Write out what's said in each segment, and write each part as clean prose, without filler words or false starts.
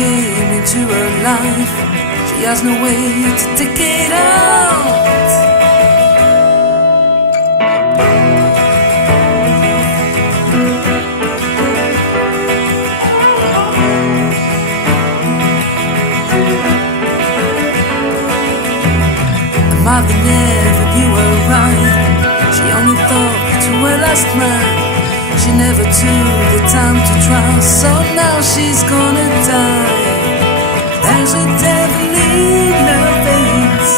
came into her life. She has no way to take it out. Mother never knew her right. She only thought to her last man. She never took the time to try. So now she's gonna die. There's a devil in her veins.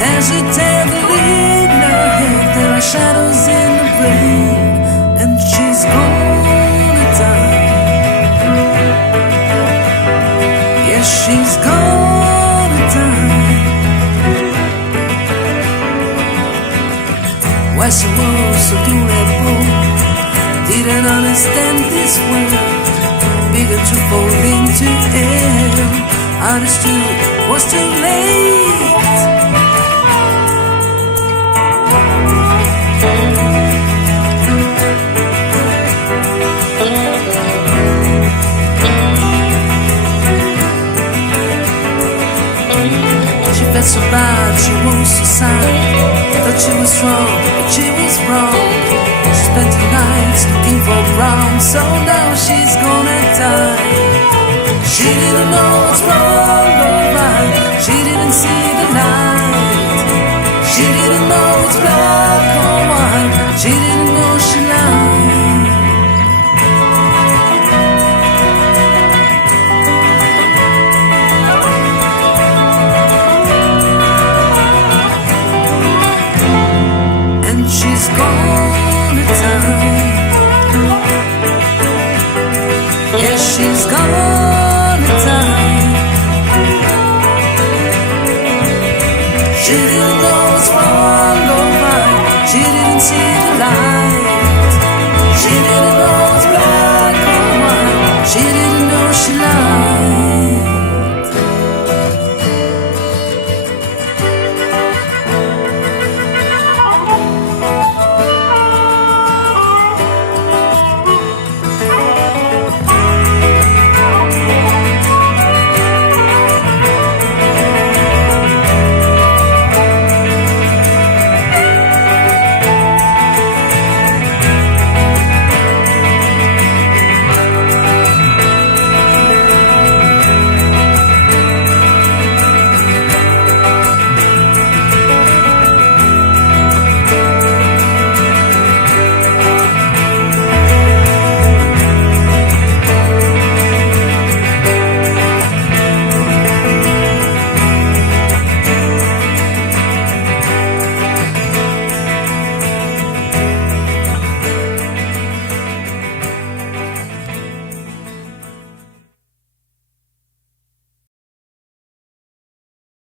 There's a devil in her head. There are shadows in the brain. And she's gonna die. Yes, she's gonna die. Why she was so durable, didn't understand this world, began to fall into air. Understood was too late. She felt so bad, she was so sad. Thought she was strong, but she was wrong. She spent the nights looking for brown. So now she's gonna die. She didn't know what's wrong or right. She didn't see the light. She didn't know it's black or white. She didn't know she lied. She's gonna die. Yes, she's gonna die. She didn't know what's wrong or right. She didn't see the light. She didn't know what's black or white. She didn't